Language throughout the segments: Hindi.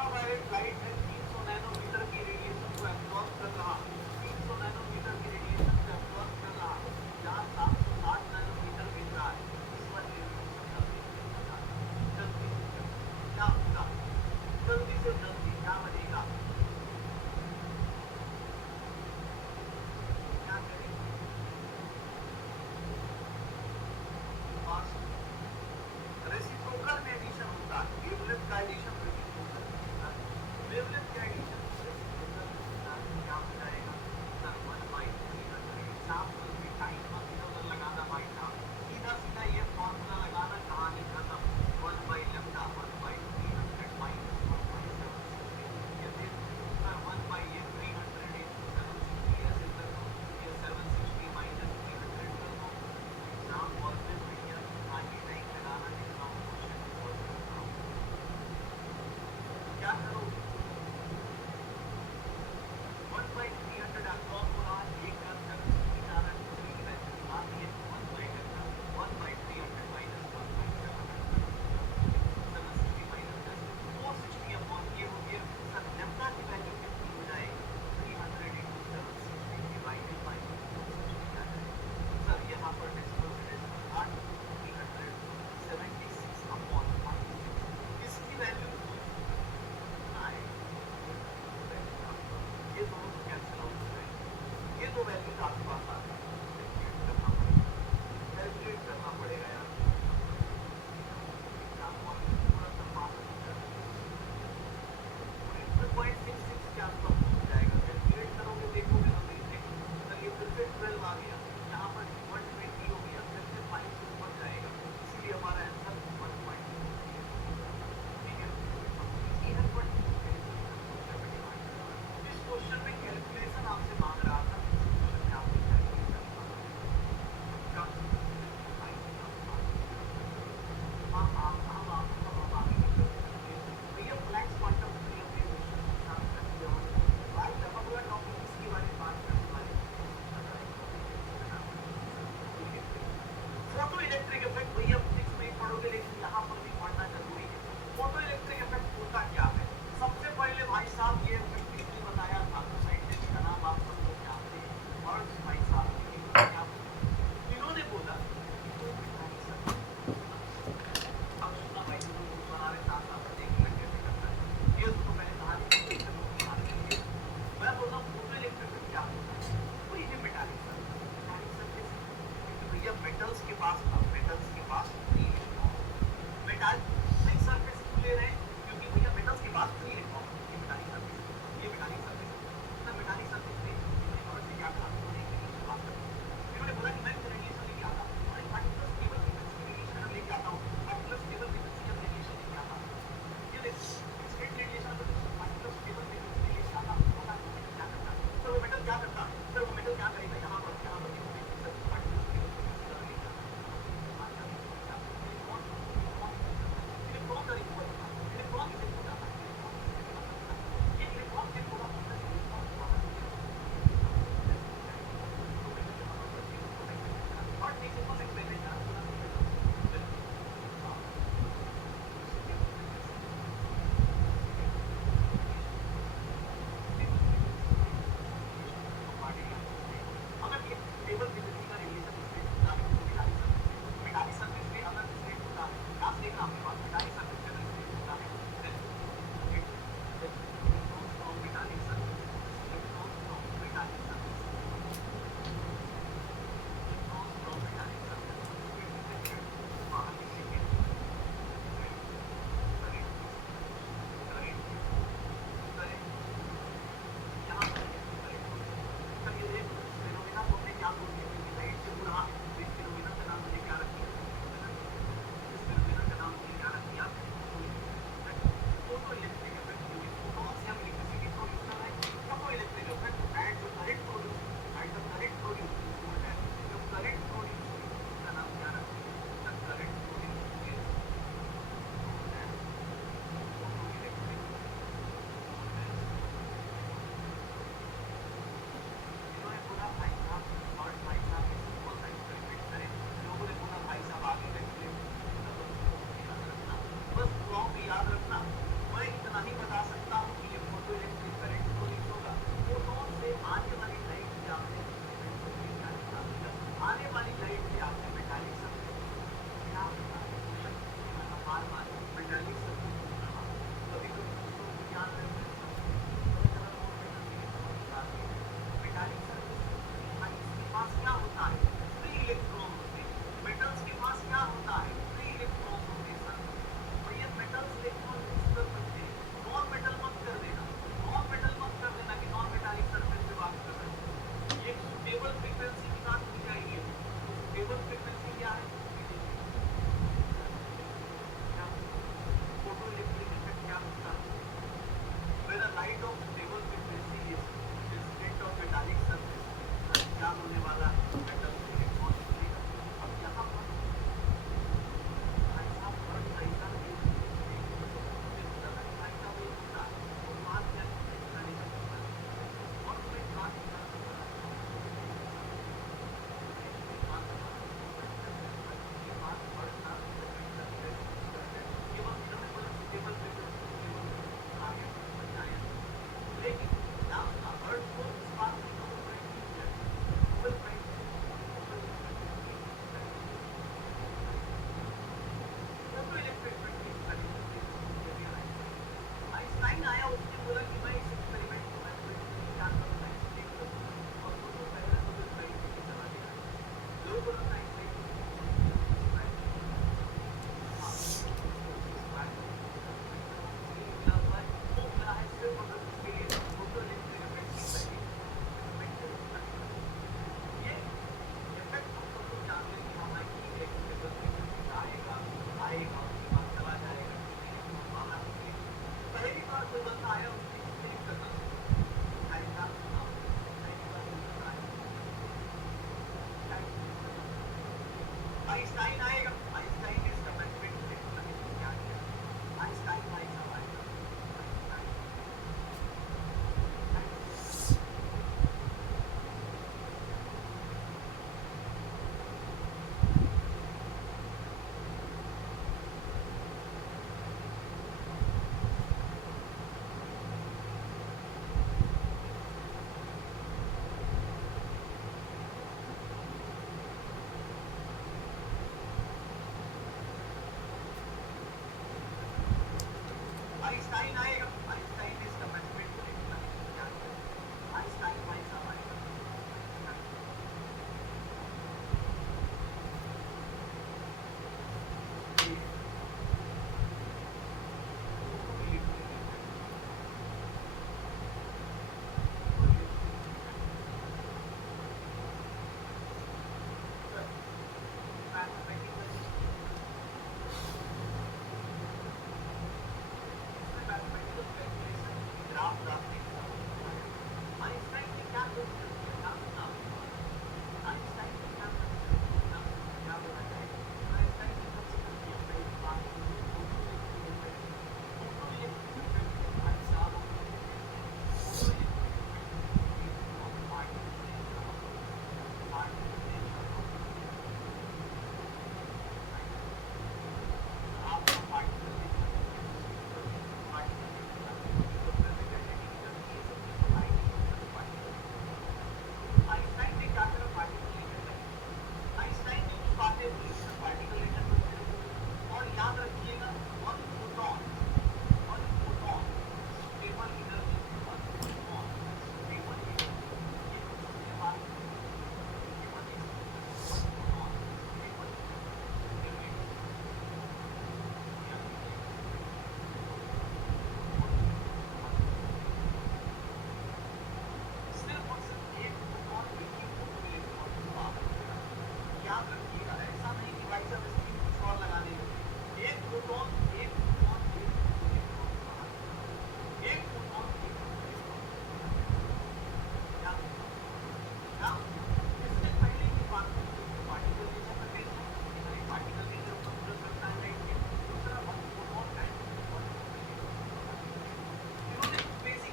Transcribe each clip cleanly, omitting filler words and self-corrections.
अल्ट्रावायलेट लाइट है 300 नैनोमीटर की रेडिएशन को एब्जॉर्ब कर रहा, 300 नैनोमीटर की रेडिएशन को एब्जॉर्ब कर रहा, यहाँ 760 नैनोमीटर मिल रहा है। इस पर रेडिएशन जल्दी से जल्दी क्या होगा, जल्दी से जल्दी क्या बनेगा, क्या करेंगे? रेसिप्रोकल में एडिशन होता है, वेवलेंथ का एडिशन रेसिप्रोकल में होता है।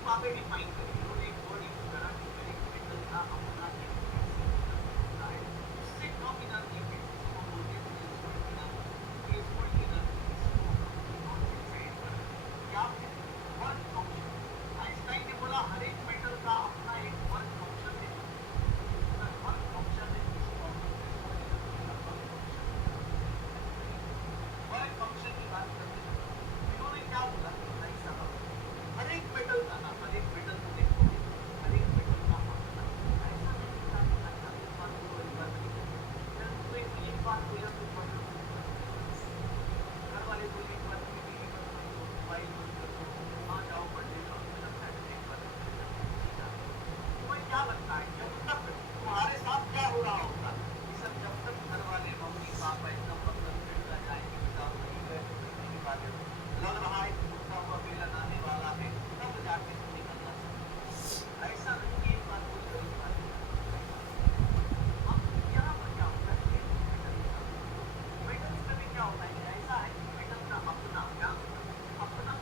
बातें डिफाइन करी, इन्होंने एक वर्ड यूज करा कि एक मेटल का अपना एक होता है, उससे कम एनर्जी पे जिसको हम बोलते हैं पीसफुल एनर्जी, इसको हम नॉनसेंस से ऐड करा। क्या वर्क फंक्शन, आइंस्टाइन ने बोला हर एक मेटल का अपना एक वर्क फंक्शन है, वर्क फंक्शन है, इसको हम वर्क फंक्शन की बात करते हैं। इन्होंने क्या बोला कि भाई साहब हर एक मेटल का ना, हर एक मेटल को देखोगे, हर एक मेटल का अपना, ऐसा नहीं कि आप अच्छा इस बात को एक बार नहीं करते, जब कोई एक बात को या तो पढ़ लो, घर वाले को एक बार टीवी बंद कर दो, मोबाइल बंद कर दो, हाँ जाओ पढ़ने जाओ, मुझे लगता है एक बार तुम्हें क्या लगता है जब तक तुम्हारे साथ क्या हो रहा होगा कि सब, जब तक घर वाले मम्मी पापा एकदम मतलब फिर जाएंगे, बताओ नहीं गए तो किसी की बात लग रहा है कि उनका हुआ मिलन आने वाला है, तब जाके तुम निकलना चाहिए। ऐसा नहीं कि एक बात कोई गलत बात है। अब यहाँ पर क्या होता है, मेटल्स में भी क्या होता है, ऐसा है कि मेटल का अपना क्या, अपना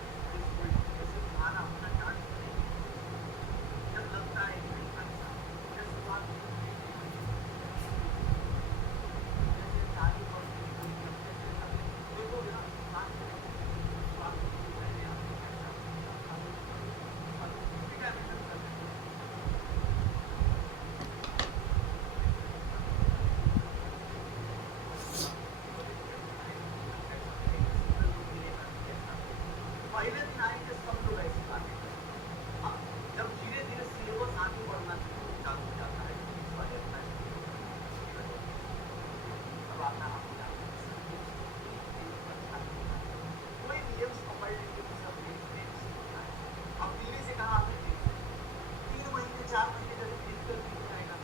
जैसे तुम्हारा अपना चार्ज जब लगता है कि ऐसा जैसे बात जैसे चालू और देखोगे ना बात पहले दिन आएंगे सब लोग ऐसी बातें करेंगे। अब जब धीरे धीरे सिलेबस आगे बढ़ना चालू हो जाता है, इस वजह से अब आता है कोई नियम पकड़ लेंगे कि सब अब धीरे से कहा आपने 3 महीने 4 महीने जब फिजिकल हो जाएगा,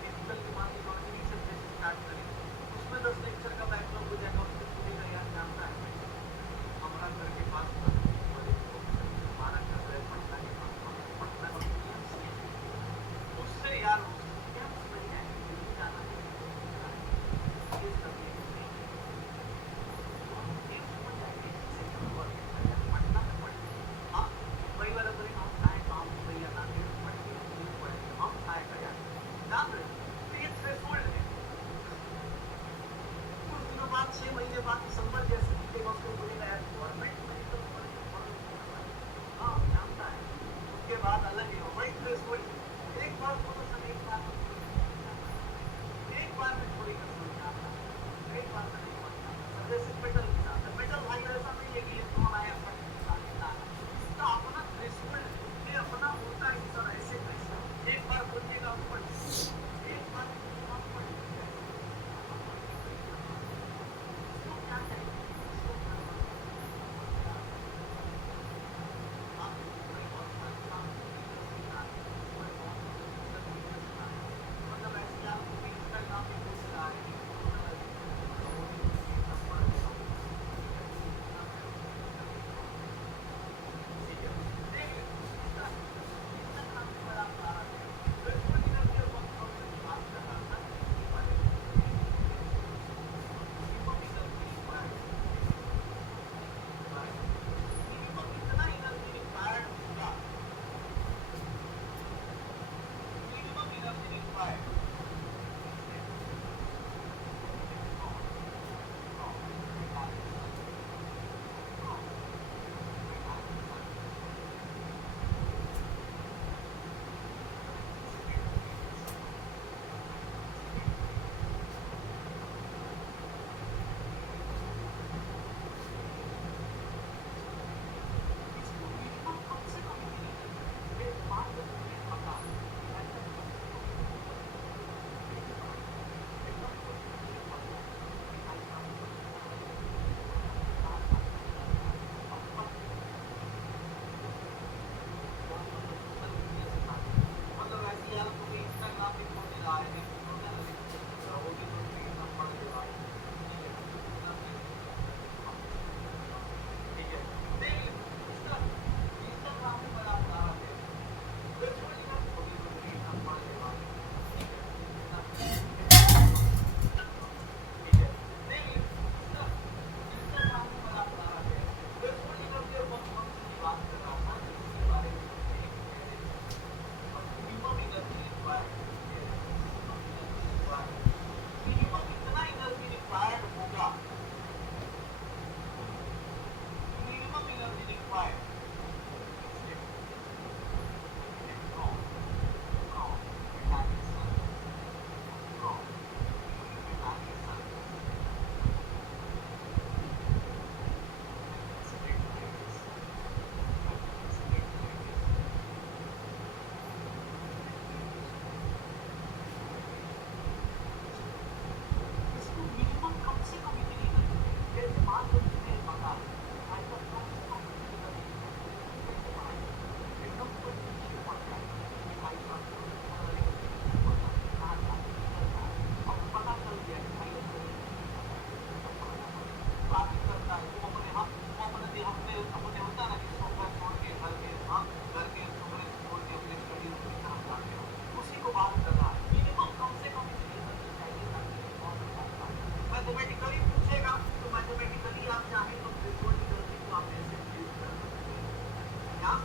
फिजिकल के बाद इनऑर्गेनाइजेशन जैसे स्टार्ट करेंगे, उसमें 10 लेक्चर का बैकलॉग हो जाएगा, उसको पूरी का याद जानता है। हमारा घर के पास हमारा घर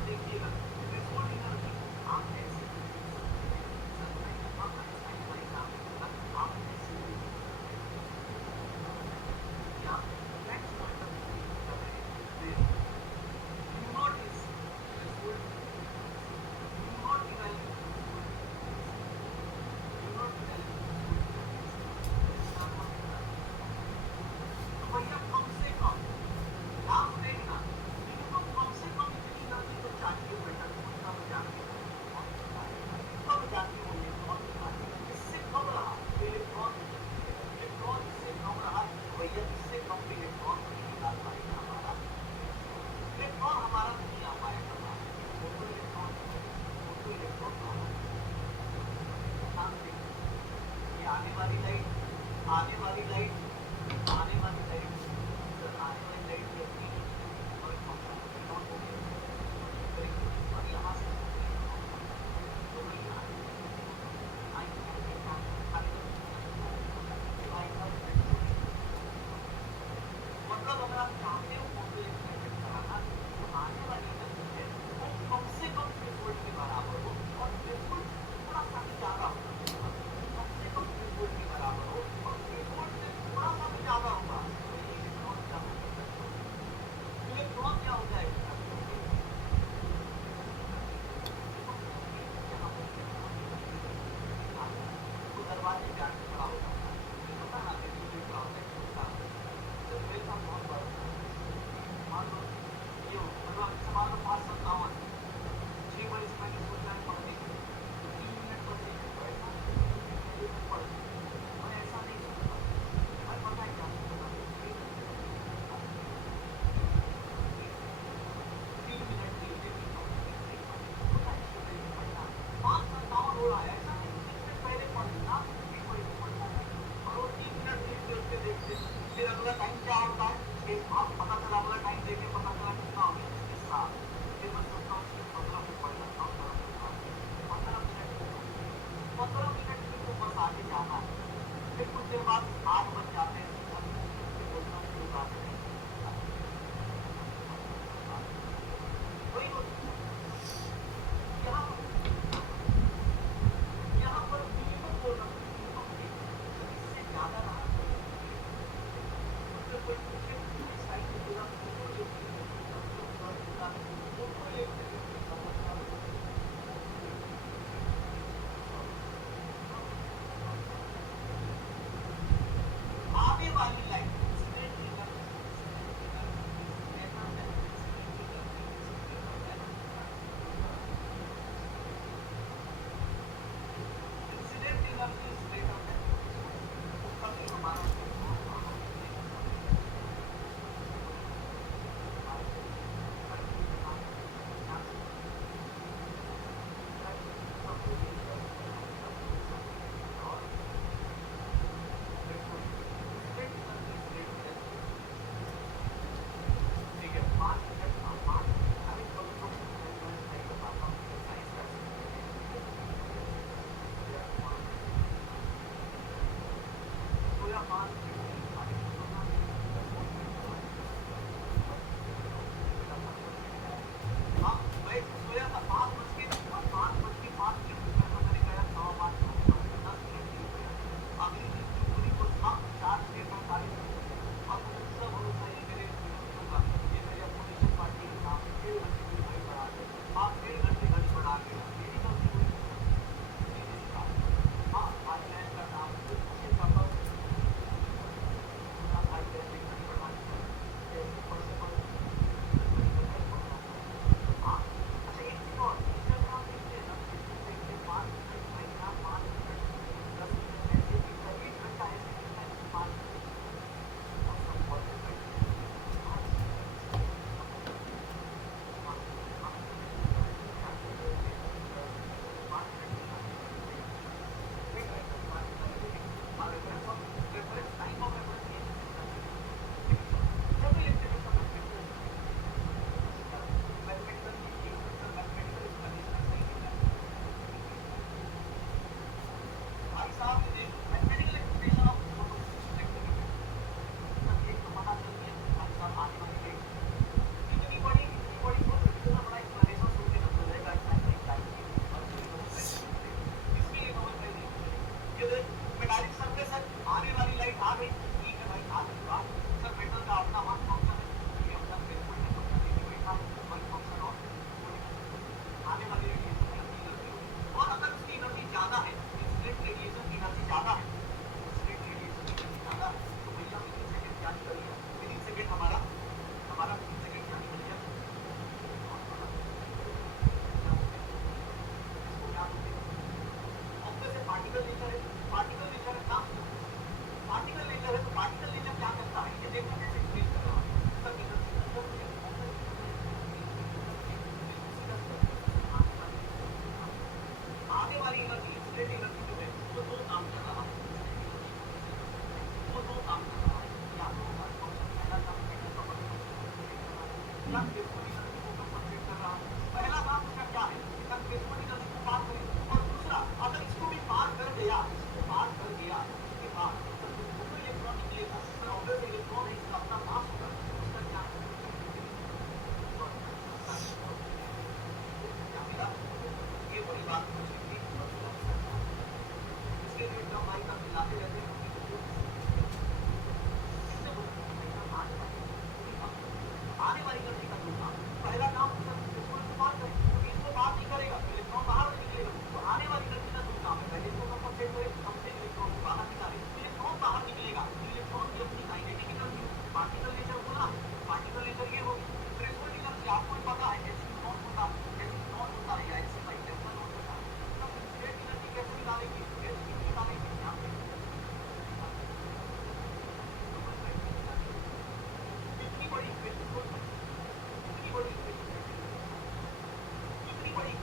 देखिएगा थ्रेशोल्ड एनर्जी आप ऐसे आप साइड काम होगा आप ऐसे या नेक्स्ट पॉइंट ऑफ व्यू का है do not is threshold do not evaluate do not evaluate तो भैया कम से कम लास्ट रहेगा मिनिमम कम से कम इतनी एनर्जी तो चाहिए बेटा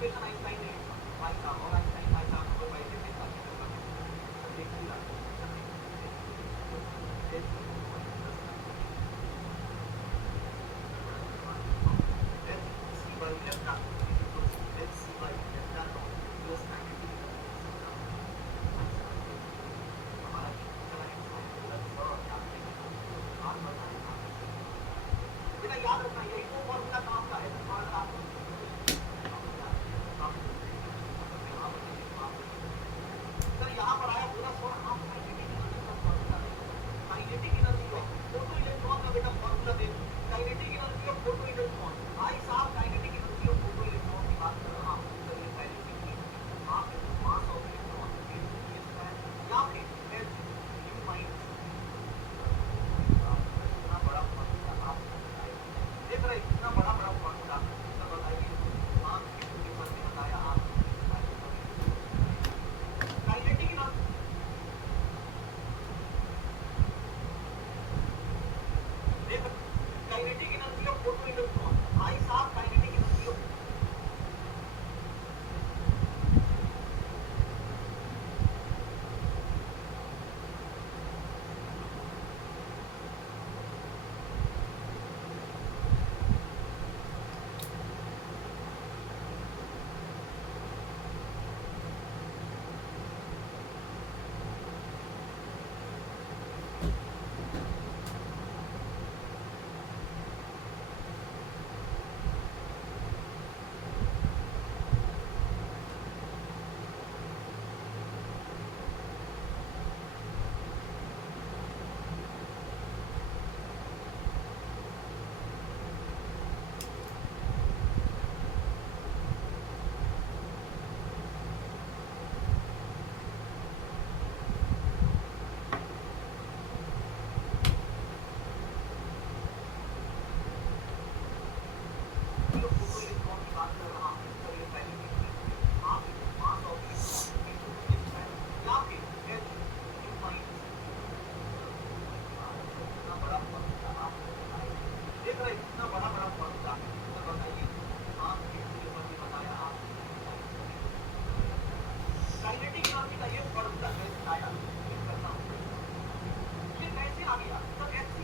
इक्वेशन आइंस्टाइन ने लिखा भाई साहब, और आइंस्टाइन भाई साहब को पहले से था कि एक पूरा Let's see by delta is equal to let's see by delta naught plus magnetic हमारा चला आप बताएं बेटा, याद रखना यही तो फॉर्मूला काम का है। अगर आप सर यहाँ पर आया पूरा सर आप काइनेटिक एनर्जी का फॉर्मूला दें, काइनेटिक एनर्जी का फोटो इलेक्ट्रॉन का बेटा formula they, kinetic energy of photo electron. भाई साहब kinetic energy of photo electron की बात कर रहा हूँ, तो ये पहले सीखिए आप मास ऑफ इलेक्ट्रॉन या फिर एच यू माइनस इतना बड़ा फॉर्मूला आप देख रहे, इतना बड़ा बड़ा फॉर्मूला तो बताइए मान के पेपर में बताया आप काइनेटिक एनर्जी देख, kinetic energy of photo electron. भाई साहब kinetic energy of photo electron की बात कर रहा हूँ, तो ये पहले सीखिए आप मास ऑफ इलेक्ट्रॉन या फिर एच यू माइनस इतना बड़ा फॉर्मूला आप देख रहे, इतना बड़ा बड़ा फॉर्मूला तो बताइए मान के पेपर में बताया आप काइनेटिक एनर्जी का ये फॉर्मूला कैसे आया करना ये कैसे आ गया, तो ऐसी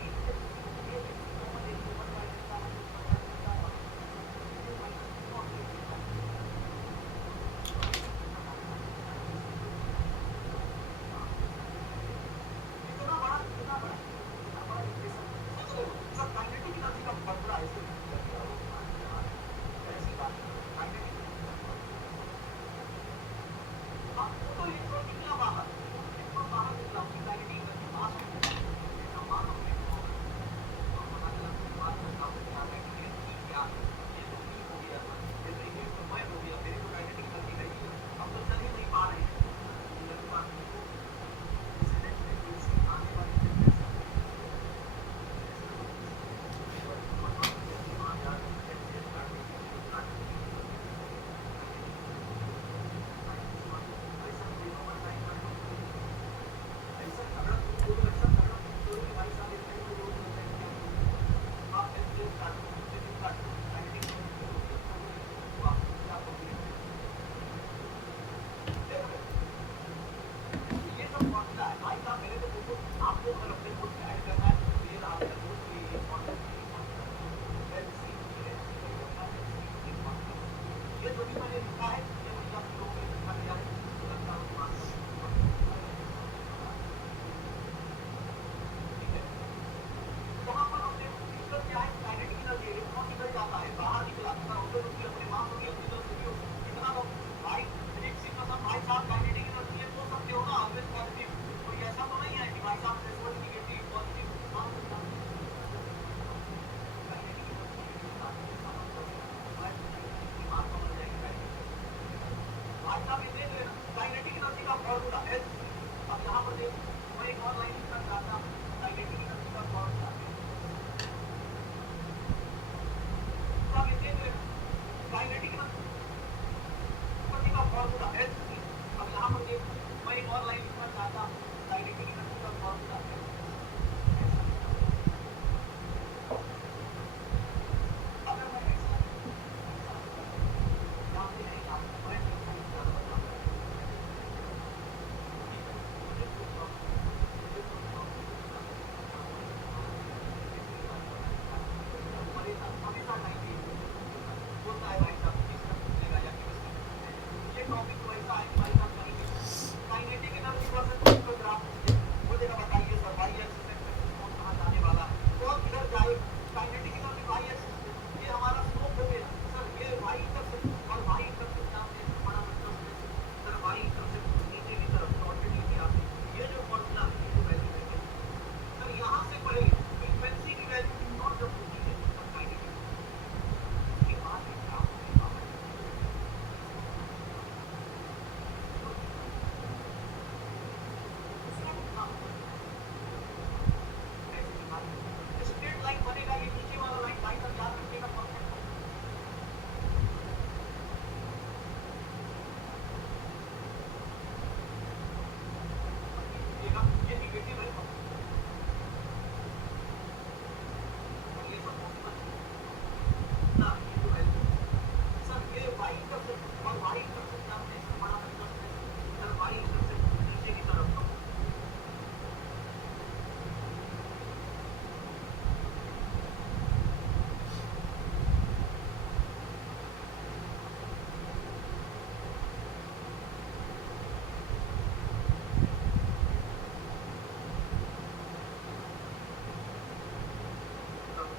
बाई तरफ से आपने इससे बड़ा मतलब नहीं, इधर बाई इधर से नीचे की तरफ तो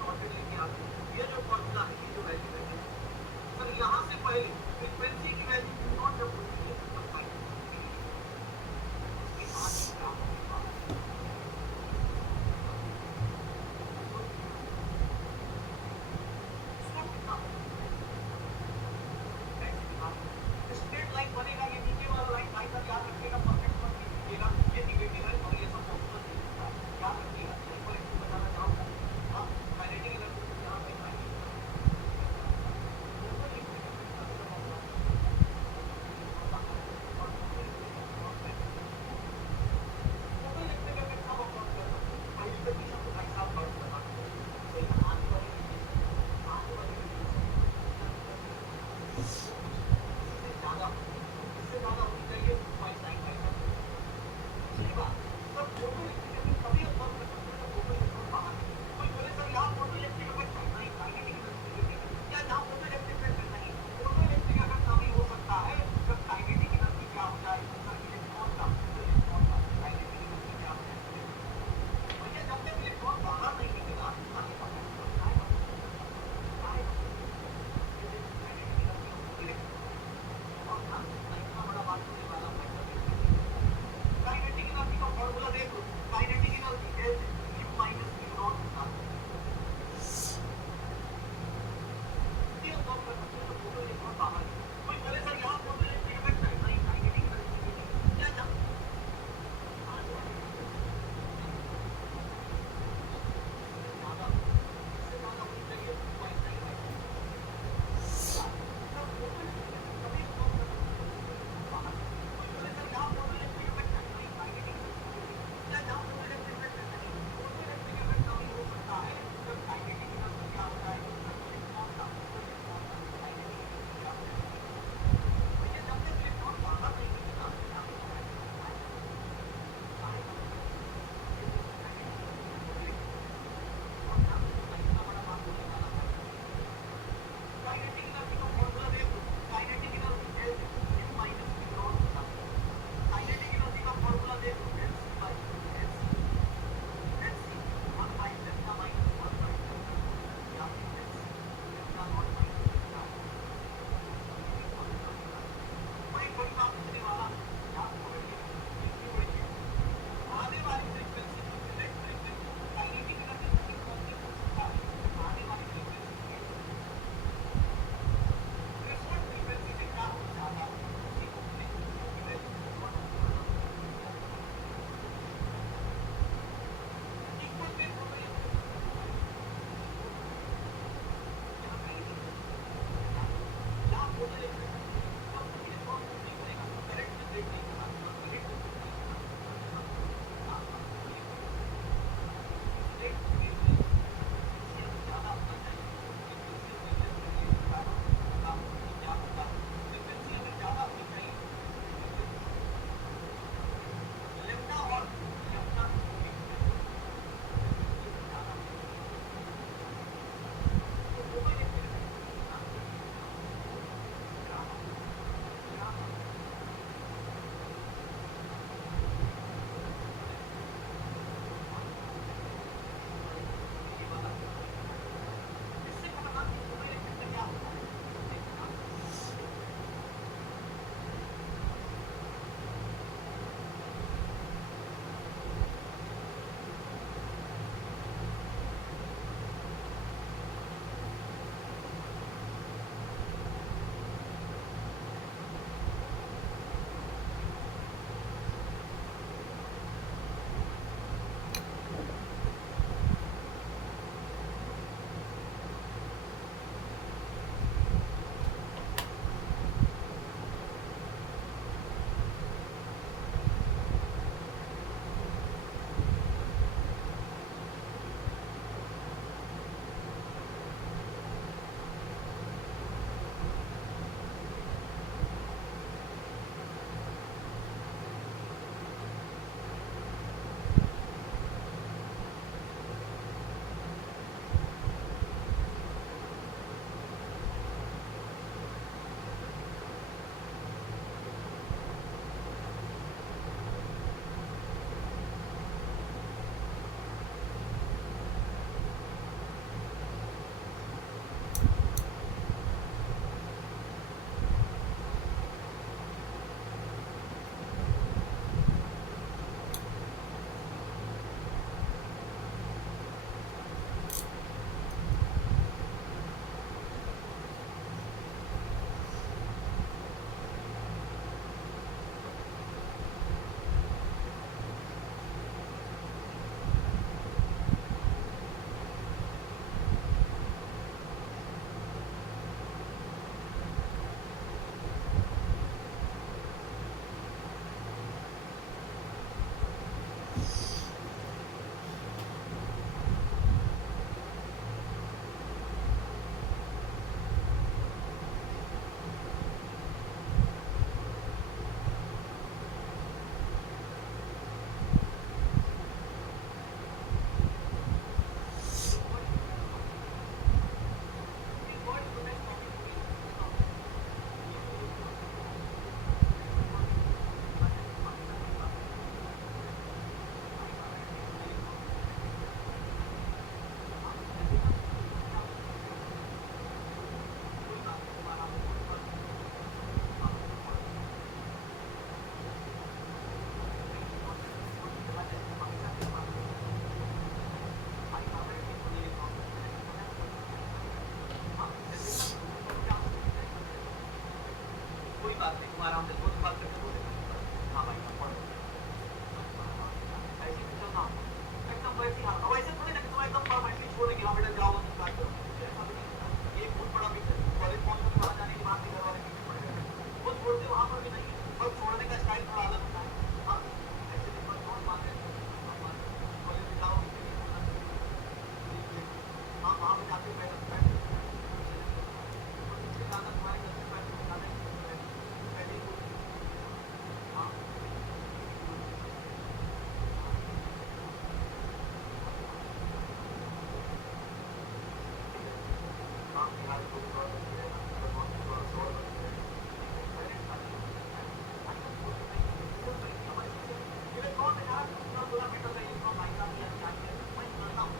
सॉर्टेड लेके आते हैं। ये जो फॉर्मूला है, ये जो वैल्यू है, सर यहाँ से पहले फ्रीक्वेंसी की वैल्यू नॉट जब होती है तब फाइंड उसके बाद क्या होगा। उसको कितना स्ट्रेट लाइन बनेगा, ये नीचे वाला लाइन भाई साहब याद रखिएगा, परफेक्ट मत लीजिएगा, ये निगेटिव है और ये सब पॉजिटिव नहीं होता है, याद रखिएगा। सिंपल एक बताना चाहूँगा, हाँ मैग्नेटिक एनर्जी यहाँ पे फोटो इलेक्ट्रिक इफेक्ट कब ऑब्जर्व करना है? पहली कंडीशन तो भाई साहब बर्ड बता दो, सही आने वाली कंडीशन, आने वाली कंडीशन इससे ज़्यादा होनी चाहिए 2.95 सही बात। सर फोटो इलेक्ट्रिक इफेक्ट कभी ऑब्जर्व कर सकते हैं जब फोटो इलेक्ट्रॉन बाहर निकले। कोई बोले सर यहाँ फोटो इलेक्ट्रिक इफेक्ट है नहीं, काइनेटिक एनर्जी रिलेटेड है या यहाँ फोटो इलेक्ट्रिक इफेक्ट है नहीं, फोटो इलेक्ट्रिक इफेक्ट तभी हो सकता है जब काइनेटिक एनर्जी क्या हो जाए, सर इलेक्ट्रॉन का काइनेटिक एनर्जी क्या हो जाए। भैया जब तक इलेक्ट्रॉन बाहर नहीं निकला आगे बढ़ना है, बात नहीं, तुम्हारा हमने 2 दिन बात करके बोले हाँ भाई हाँ पढ़ो ऐसे भी चलना एकदम वैसे हाँ अब ऐसे थोड़ी ना कि तुम्हें एकदम परमानेंटली छोड़ कि हाँ बेटा जाओ तुम बात करो ऐसा भी नहीं। ये बहुत बड़ा पिक्चर कॉलेज पहुंचो तो वहाँ जाने के बाद भी घर वाले पीछे पड़ गए वो छोड़ते वहाँ पर भी नहीं है बस छोड़ने का स्टाइल थोड़ा अलग होता है हाँ ऐसे नहीं बस कौन मानते कॉलेज में जाओ हाँ वहाँ पे जाते पहले ज़्यादा तुम्हारे घर से पहले ज़्यादा पहले ही हाँ हाँ बिहार को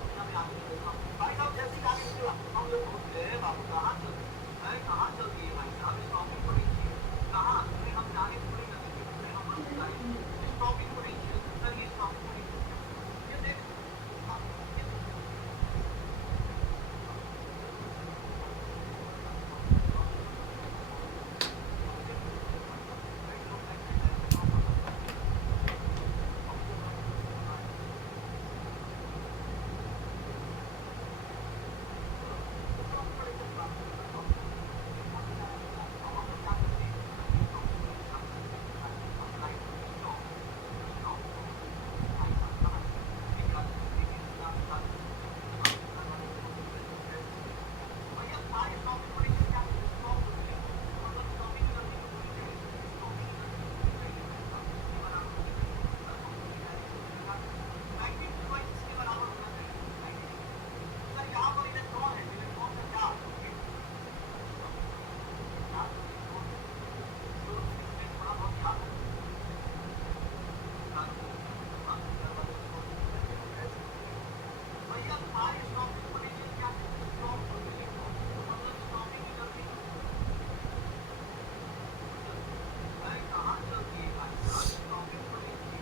भाई साहब जैसी गाड़ी निकला हम लोग पूछते हैं बाबू कहाँ चल मैं कहाँ चलती है भाई साहब स्टॉपिंग पड़ी थी कहाँ अरे हम जाने थोड़ी ना थे अरे हम बस गाड़ी स्टॉपिंग पड़ी थी सर ये स्टॉपिंग पड़ी थी ये देख हाँ, ये भैया सारी स्टॉपिंग पड़ी थी क्या स्टॉप हो गई मतलब स्टॉपिंग करनी तो भूल गए स्टॉपिंग करनी तो भूल गए इसके बराबर होनी चाहिए 19 के बराबर होना चाहिए सर यहाँ पर इलेक्ट्रॉन है इलेक्ट्रॉन का क्या थोड़ा बहुत याद भैया सारी स्टॉपिंग पड़ी थी क्या स्टॉप हो गई मतलब स्टॉपिंग ही करनी मैं कहाँ चलती है भाई साहब स्टॉपिंग पड़ी थी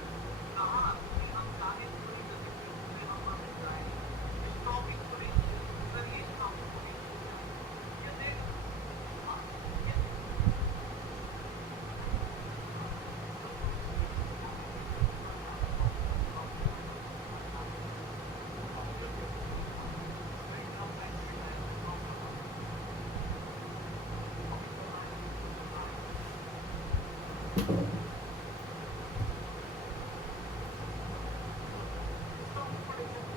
कहाँ कि हम जाने थोड़ी करते थे उसमें हम वहाँ पे जाए स्टॉपिंग पड़ी थी सर ये स्टॉपिंग पड़ी थी ये देख हाँ ये स्टॉपिंग पड़ी थी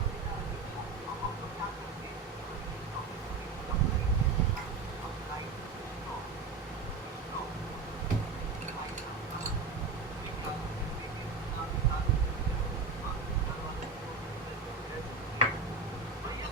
हम लोग क्या करते हैं स्टॉपिंग पड़ी थी हम राइट स्टॉप स्टॉप राइट भैया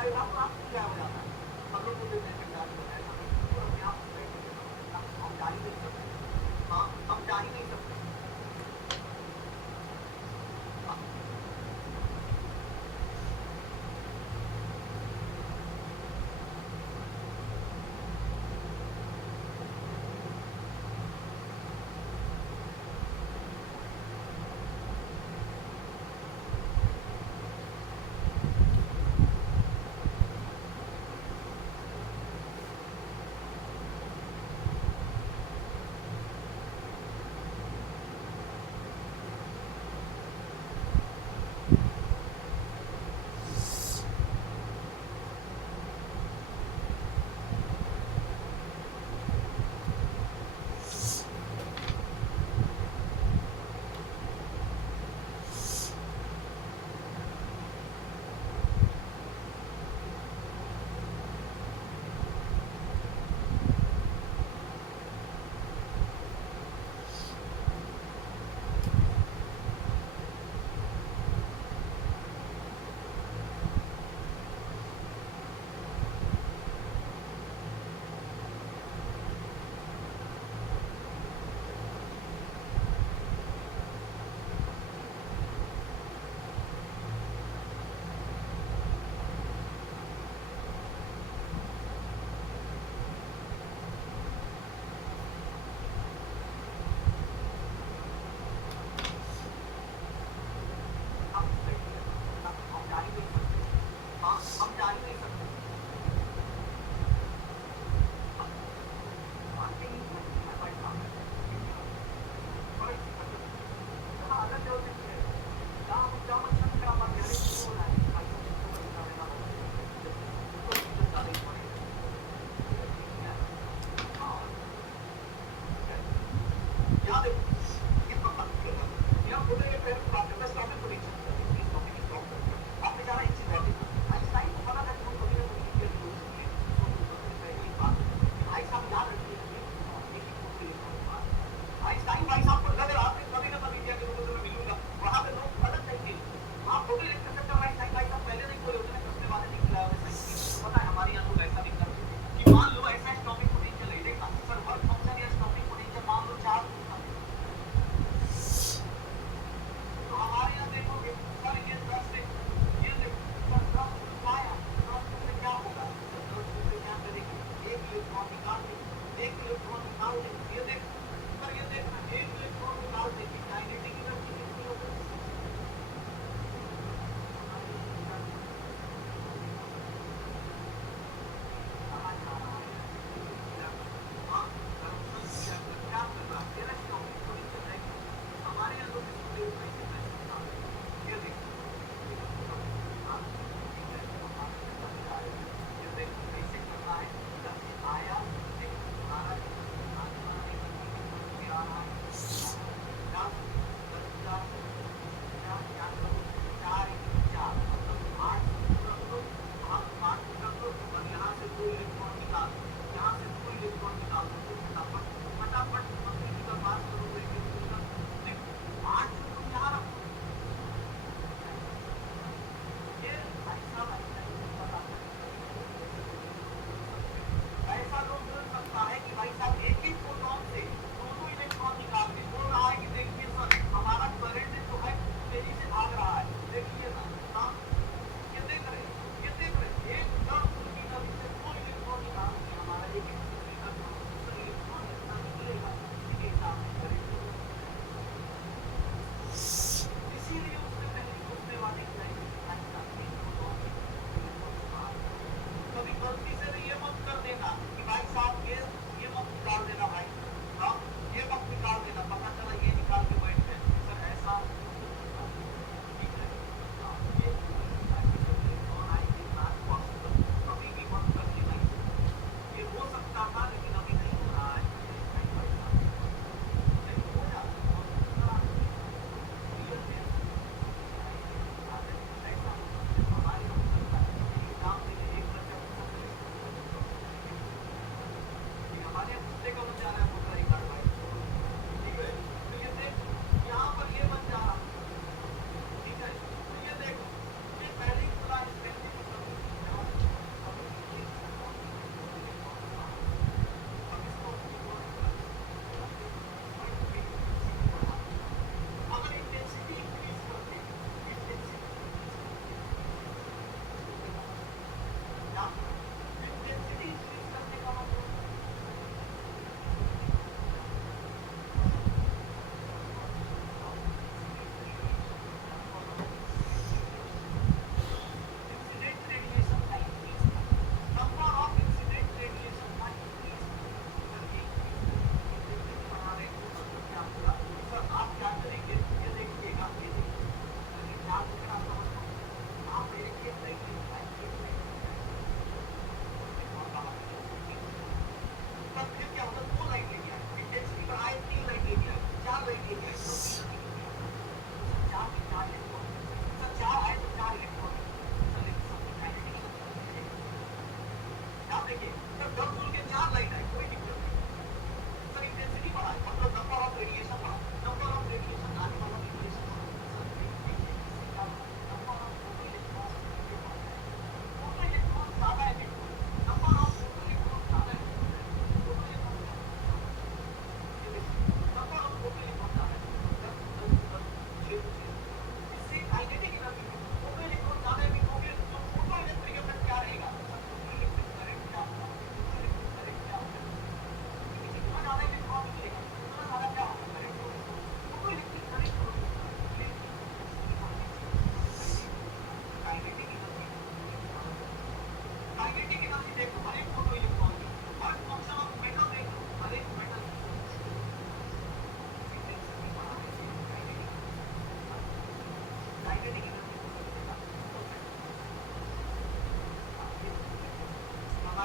साइड आप क्या हो जाता है, हम लोग को जिम्मेदारी होता है और अपने आप हम जा ही नहीं सकते। हाँ, हम जा ही नहीं सकते।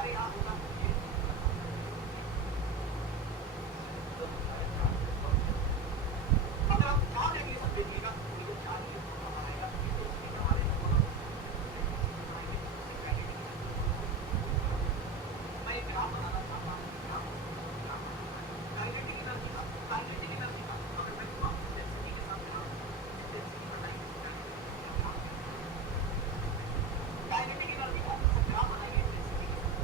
हमारे यहाँ होगा ये अगर आप 4 एग्रीगेशन देखिएगा तो ये 4 ही होगा आएगा तो उसमें हमारे मैं एक ग्राफ बना रहा था काइनेटिक एनर्जी का अगर मैं डेंसिटी के साथ डेंसिटी बनाएंगे काइनेटिक एनर्जी का ग्राफ बनाएंगे डेंसिटी के साथ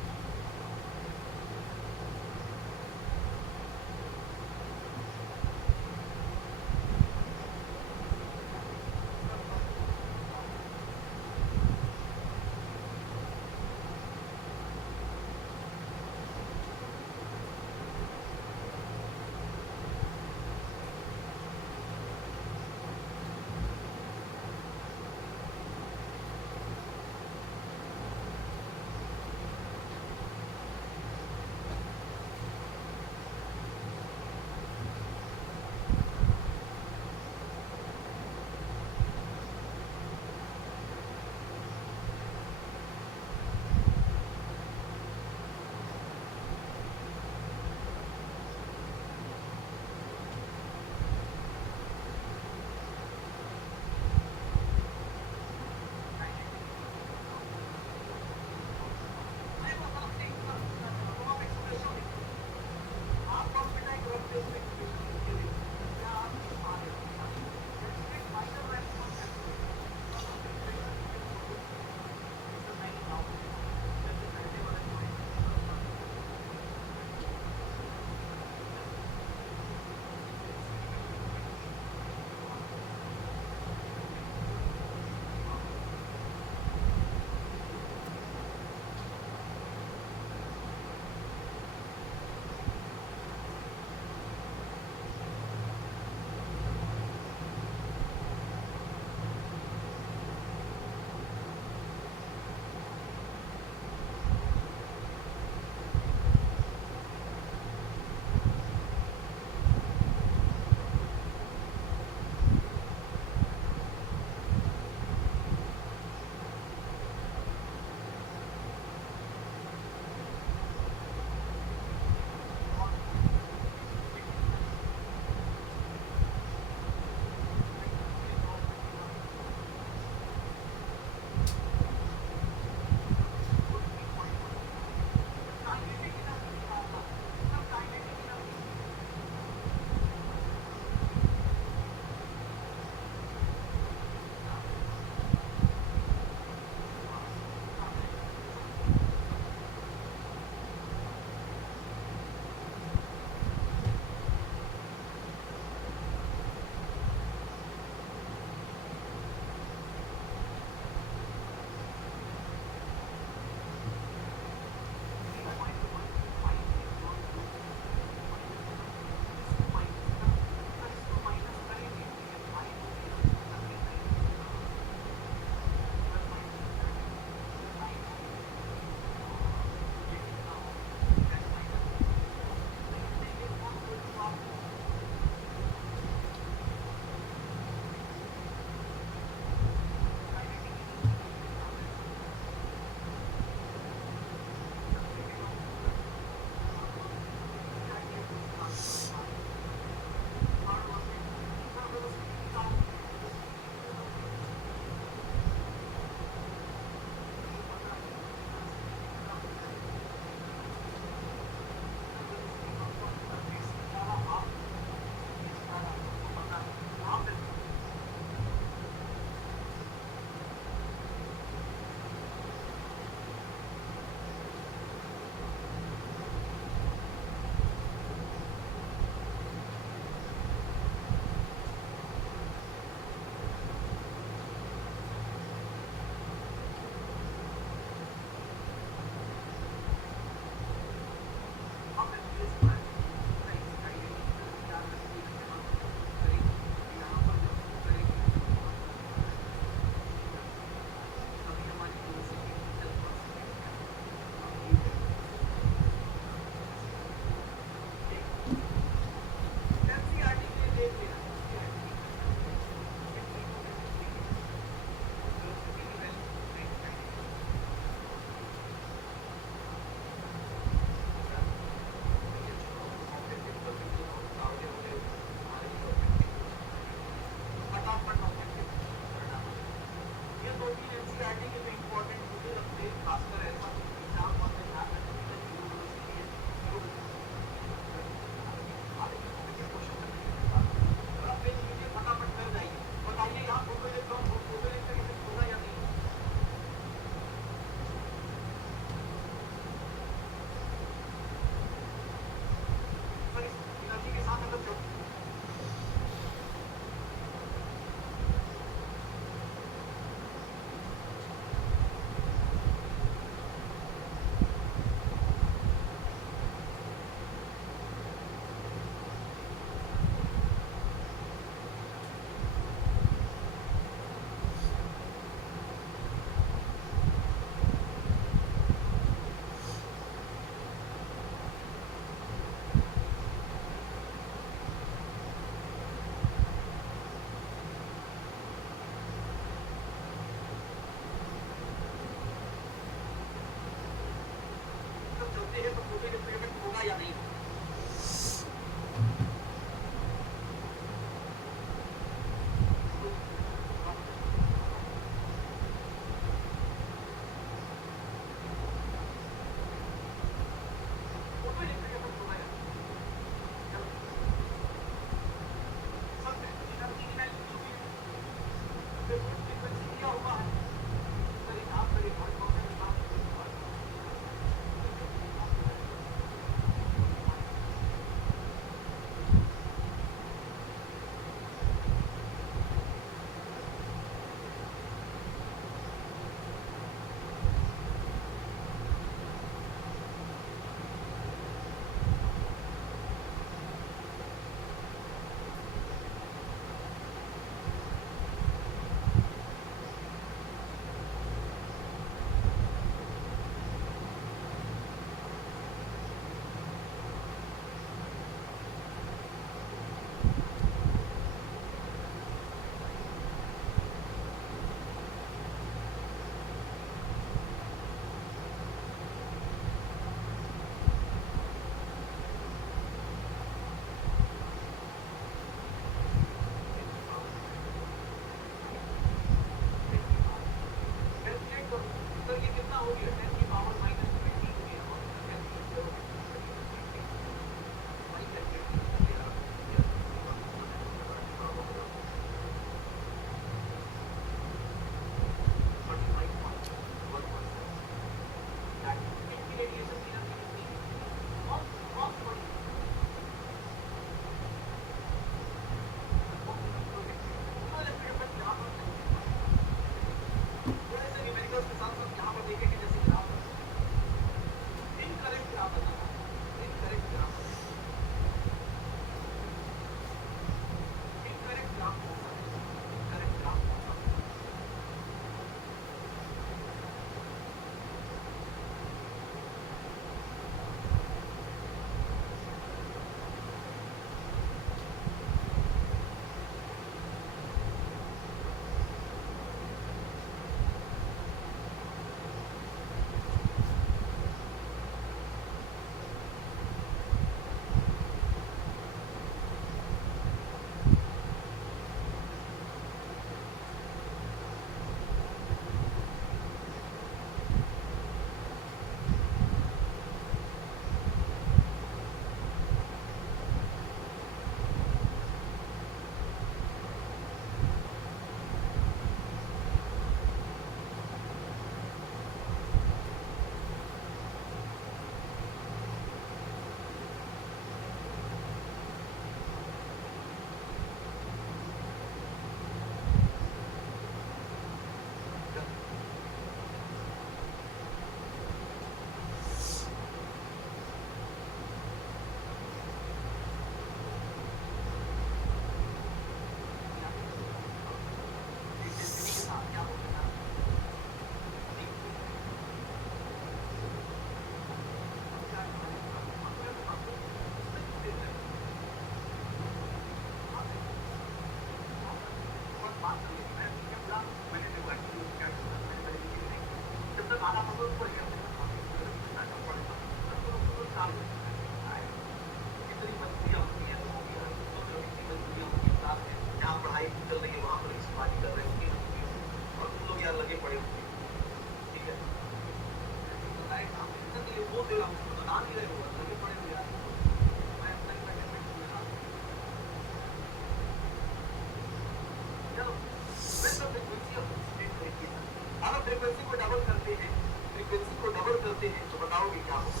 जानते हैं तो बताओगे क्या होगा?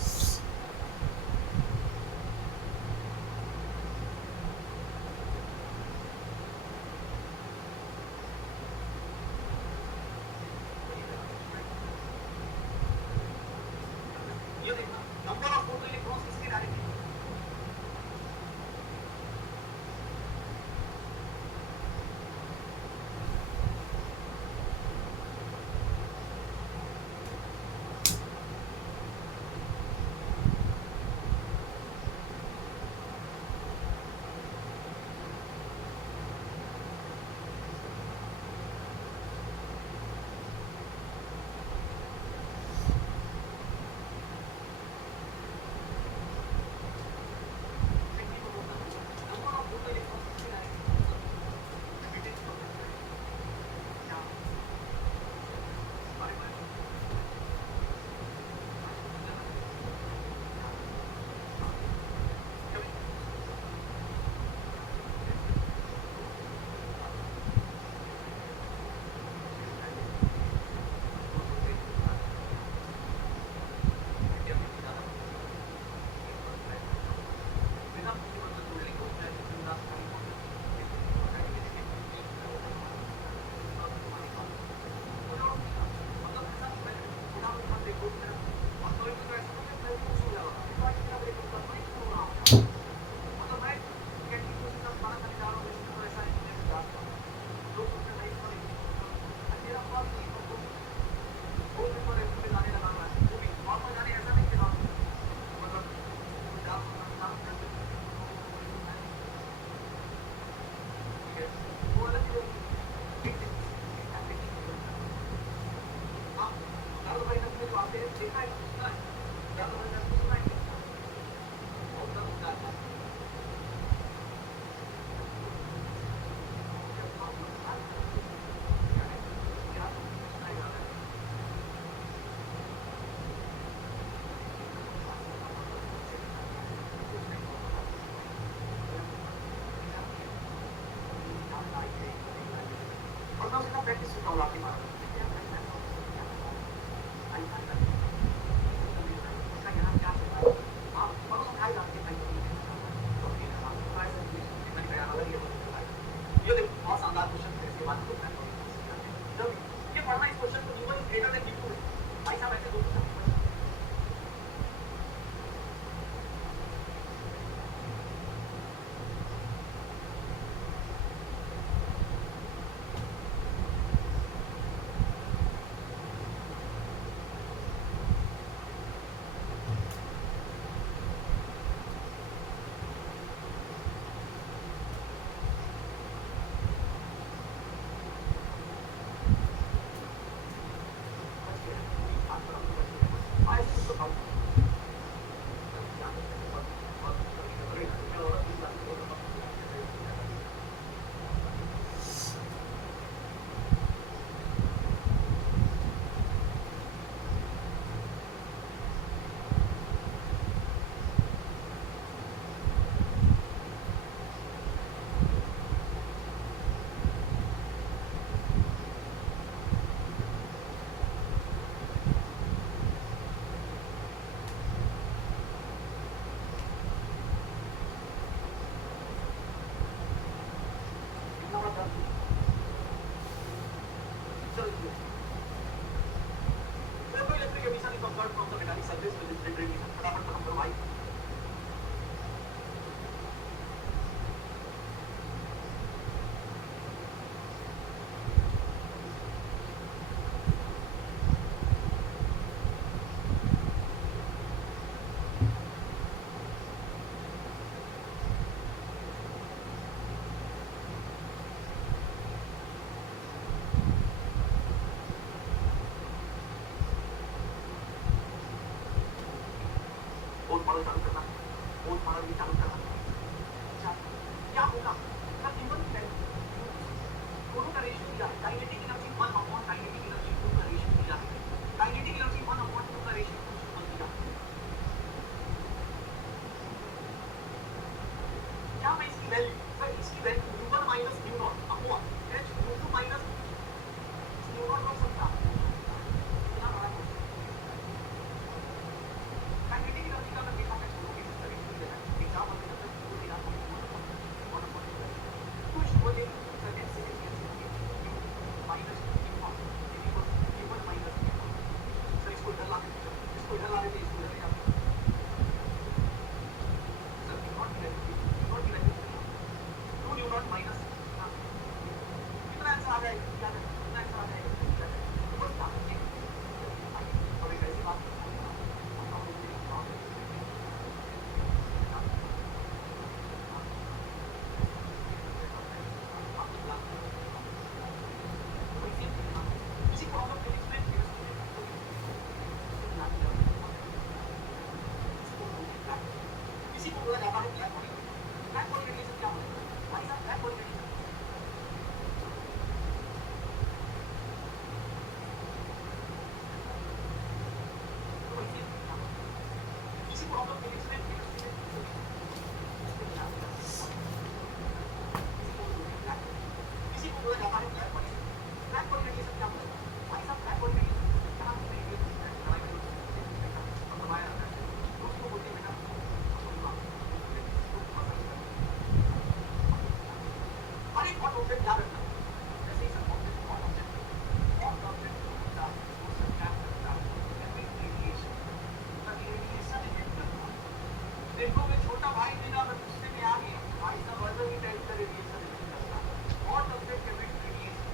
ये देखना, नंबर ऑफ फोटो इलेक्ट्रॉन्स किसके directly number of photo electrons किसके डायरेक्टली क्या बारे में प्रैक्टिस करता हूँ आपके बारे में ये देखो बहुत शानदार क्वेश्चन है इसके बाद जब ये पढ़ना इस क्वेश्चन को v1 ग्रेटर देन v2 भाई साहब ऐसे दो मॉडल चालू करना फोर्थ मॉडल भी चालू करना अच्छा क्या होगा जब गिवन दोनों का रेशियो दिया है kinetic energy 1 upon kinetic energy 2 का रेशियो दिया है काइनेटिक एनर्जी 1 अपॉन 2 का रेशियो 2 दिया क्या मैं इसकी वैल्यू सर इसकी value u1 minus u0 upon h u2 minus u0 रख सकता बोला जाता है black body. Black body radiation क्या होता है भाई साहब? ब्लैक बॉडी रेडिएशन तो वैसे किसी को हम लोग किसी को बोला जाता है black body. Black body radiation क्या होता है भाई साहब? ब्लैक बॉडी रेडिएशन जहाँ पे रेडिएशन करवाया जाता है तो उसको बोलते हैं बेटा हर एक हॉट ऑब्जेक्ट याद रखना। जैसे ही सब ऑब्जेक्ट हॉट ऑब्जेक्ट होता है उससे क्या करता है रेडिएशन इमिट करता है। देखो मैं छोटा भाई मेरा अगर गुस्से में आ गया भाई साहब वैसे ही टाइप का रेडिएशन इमिट करता है। हॉट ऑब्जेक्ट इमिट रेडिएशन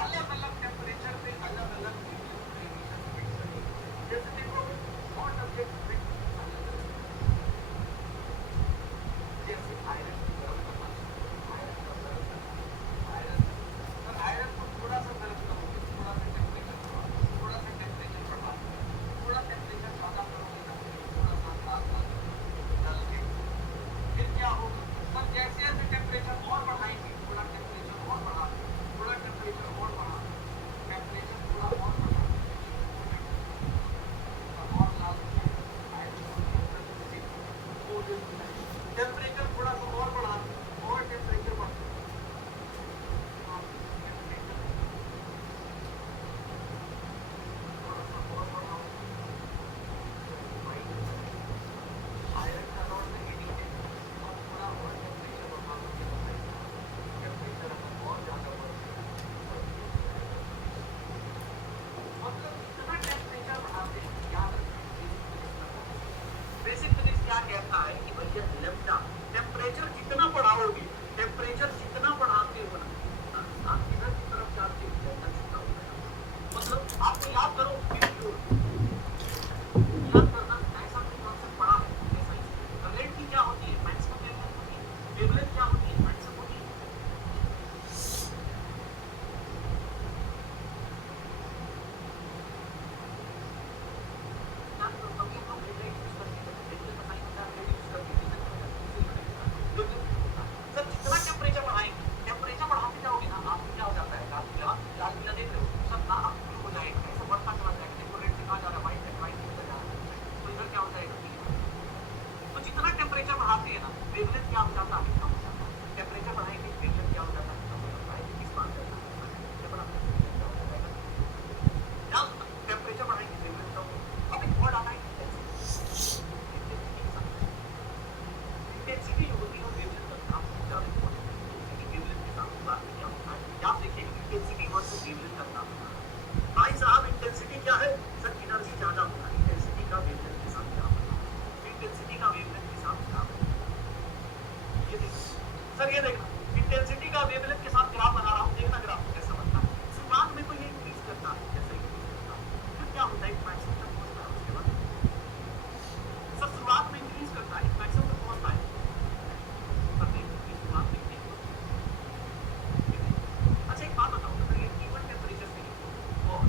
अलग अलग टेम्परेचर पे अलग अलग रेडिएशन इमिट करेगी। जैसे देखो हॉट ऑब्जेक्ट इमिट अलग अलग जैसे आयरन को गर्म करना आयरन का गर्म करना आयरन पर आयरन को थोड़ा सा गर्म करोगे थोड़ा सा टेम्परेचर बढ़ा थोड़ा सा टेम्परेचर बढ़ा थोड़ा टेम्परेचर ज्यादा करोगे ना थोड़ा सा डाल के फिर क्या होगा तब जैसे जैसे टेम्परेचर और बढ़ाएंगे थोड़ा टेम्परेचर और बढ़ा थोड़ा टेम्परेचर और बढ़ा टेम्परेचर थोड़ा और बढ़ा और लाल टेम्परेचर थोड़ा सा और बढ़ा और टेम्परेचर बढ़ा थोड़ा सा और बढ़ाओ आयरन का रॉड में हीटिंग है और थोड़ा और टेम्परेचर बढ़ा टेम्परेचर अगर और ज़्यादा बढ़ मतलब इतना टेम्परेचर बढ़ाते हैं याद रखना। बेसिक फिजिक्स क्या कहता है कि भैया लैम्डा टेम्परेचर जितना बढ़ाओगे टेम्परेचर जितना बढ़ाते हो ना आप किधर की तरफ जाते हो लैम्डा छोटा हो जाएगा। मतलब आपको याद करो याद करना ऐसा कोई कॉन्सेप्ट पढ़ा है ऐसा ही वेवलेंथ की क्या होती है मैक्सिमम वेवलेंथ होती है वेवलेंथ क्या होती है मैक्सिमम होती है। याद करो कभी हम लोग वेवलेंथ यूज करते हैं वेवलेंथ का साइन होता है वेवलेंथ यूज करते हैं सर जितना टेम्परेचर बढ़ाएंगे टेम्परेचर बढ़ाते जाओगे ना आपको क्या हो जाता है लाल पीला देख रहे हो सब ना आप ब्लू हो जाएगा ऐसा बढ़ता चला जाएगा। देखो रेड से कहाँ जा रहा है व्हाइट निकल जा रहा है तो इधर क्या हो जाएगा तो जितना टेम्परेचर बढ़ाते हैं ना वेवलेंथ क्या हो जाता है कम हो जाता है। टेम्परेचर बढ़ाएंगे वेवलेंथ क्या हो जाता है कम हो जाता है। किस बात करना टेम्परेचर बढ़ाएंगे वेवलेंथ कम अब एक वर्ड आता है इंटेंसिटी जो होती है वो वेवलेंथ का काम ज़्यादा इंपॉर्टेंट है। वेवलेंथ के साथ बात में क्या होता है आप देखिए इंटेंसिटी वर्सेस वेवलेंथ का काम होता है। भाई साहब इंटेंसिटी क्या है सर एनर्जी ज़्यादा होता है इंटेंसिटी का वेवलेंथ के साथ क्या होता है इंटेंसिटी का वेवलेंथ के साथ क्या होता है ये देखो सर ये देखो इंटेंसिटी का वेवलेंथ के साथ ग्राफ बना रहा हूँ देखना ग्राफ कैसा बनता है। शुरुआत में तो ये इंक्रीज करता है जैसे इंक्रीज करता है फिर क्या होता है मैक्सिमम तक पहुँचता है उसके बाद सर शुरुआत में इंक्रीज करता है मैक्सिमम तक पहुँचता है सर देखो शुरुआत में इंक्रीज होता है। अच्छा एक बात बताओ अगर ये गिवन टेम्परेचर से और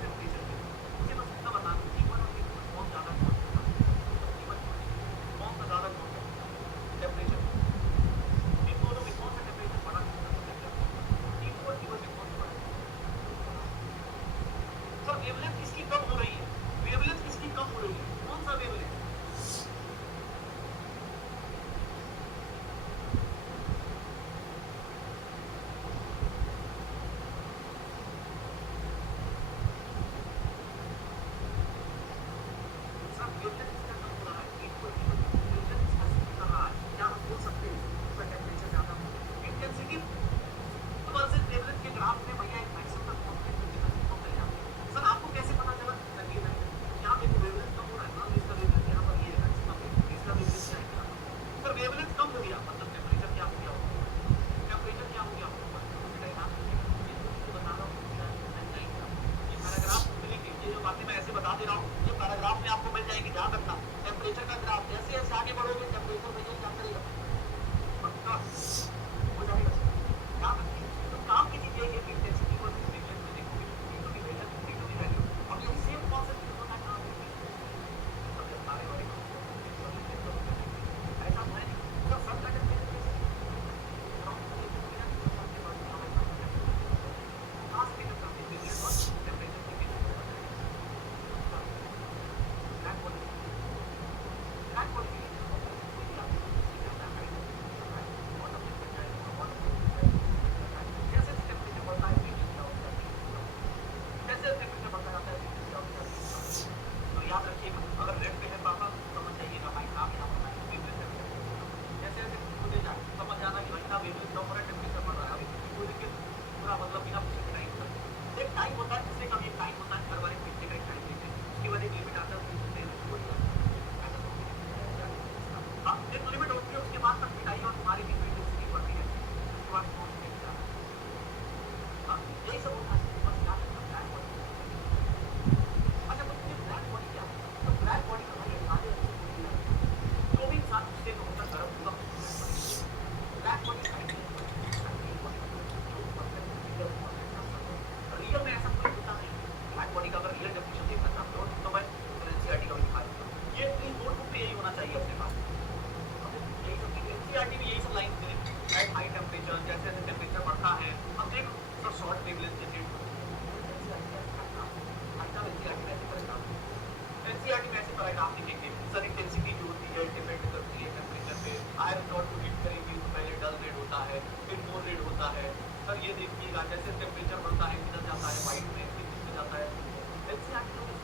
टेम्परेचर बनता है। सर ये देखिएगा जैसे टेम्परेचर बनता है, किधर जाता है, वाइट में किस पे जाता है। एनसीईआरटी